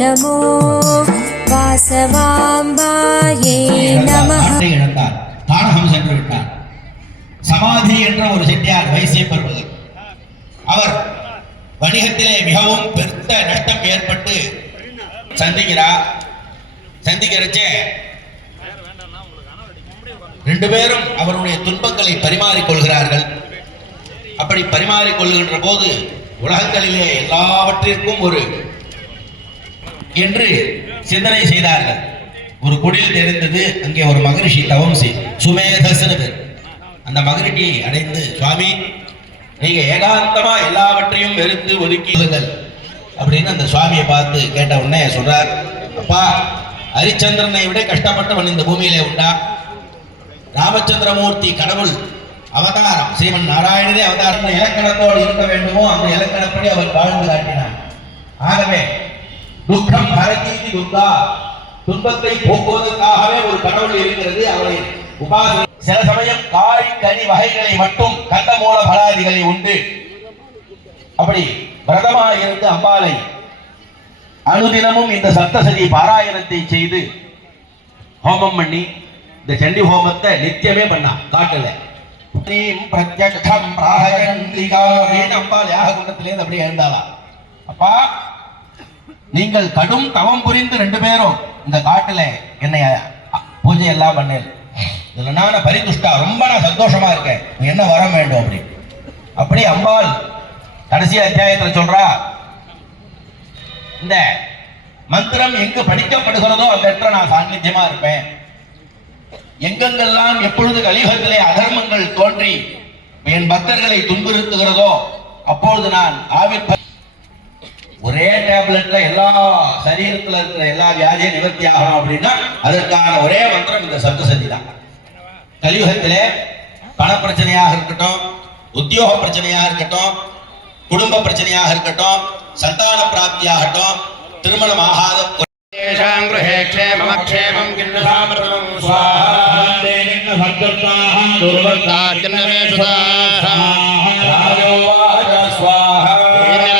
நமோ வாசவாம்பாயே நமः. தானகம் சென்று விட்டார். சமாதி என்ற ஒரு செட்டியார் வைசிய பெறுவதர். அவர் வணிகத்திலே மிகவும் பெருத்த நஷ்டம் ஏற்பட்டு சந்திக்கிறச்சே ரெண்டு பேரும் அவருடைய துன்பங்களை பரிமாறிக்கொள்கிறார்கள். அப்படி பரிமாறிக்கொள்ளுகின்ற போது உலகங்களிலே எல்லாவற்றிற்கும் ஒரு என்று சிந்தனை செய்தார்கள். ஒரு குடில் தெரிந்தது. அங்கே ஒரு மகரிஷி தவம் சுமேதஸ்னு பேர். அந்த மகரிஷி அடைந்து, சுவாமி நீங்க ஏகாந்தமா எல்லாவற்றையும் வெறுத்து ஒதுக்கிடுங்கள் அப்படின்னு அந்த சுவாமியை பார்த்து கேட்ட உடனே சொல்றார், அப்பா ஹரிச்சந்திரனை விட கஷ்டப்பட்டவன் இந்த பூமியிலே உண்டா? ராமச்சந்திரமூர்த்தி கடவுள் அவதாரம், ஸ்ரீமன் நாராயணரே அவதாரம் இலக்கணத்தோடு இருக்க வேண்டுமோ அந்த இலக்கணப்படி அவர் வாழ்ந்து காட்டினார். ஆகவே துக்கம் ஹரதீதி துர்கா, துன்பத்தை போக்குவதற்காகவே ஒரு கடவுள் இருக்கிறது. அவரை உபாசனை சில சமயம் காய் கனி வகைகளை மட்டும் கந்தமூல பலாதிகளை உண்டு. அப்படி விரதமாக இருந்து அம்பாளை அனுதினமும் இந்த சப்தசதி பாராயணத்தை செய்து ஹோமம் பண்ணி இந்த சண்டி ஹோமத்தை நித்தியமே பண்ணா காட்டுல. அம்பாள் யாக குண்டத்திலேருந்து அப்படியே எழுந்தாலாம். அப்பா நீங்கள் கடும் தவம் புரிந்து ரெண்டு பேரும் இந்த காட்டுல என்னை பூஜை எல்லாம் பண்ணேன். இதுல நான் பரிதுஷ்டா, ரொம்ப நான் சந்தோஷமா இருக்கேன். என்ன வரம் வேண்டும் அப்படி அப்படி அம்பாள் கடைசி அத்தியாயத்தில் சொல்றா, இந்த மந்திரம் எங்கு படிக்கப்படுகிறதோ அந்த இடத்துல நான் சாநித்தியமா இருப்பேன். எங்கெங்கெல்லாம் எப்பொழுது கலியுகத்திலே அதர்மங்கள் தோன்றி என் பக்தர்களை துன்புறுத்துகிறதோ அப்பொழுது நான் ஒரே டேப்லெட்ல எல்லா சரீரத்தில் இருக்கிற எல்லா வியாதியும் நிவர்த்தி ஆகணும் அப்படின்னா அதற்கான ஒரே மந்திரம் இந்த சப்தசதி தான். கலியுகத்திலே பண பிரச்சனையாக இருக்கட்டும், உத்தியோக பிரச்சனையாக இருக்கட்டும், குடும்ப பிரச்சனையாக இருக்கட்டும், சந்தான பிராப்தியாகட்டும், திருமணம் ஆகாத स्वाहा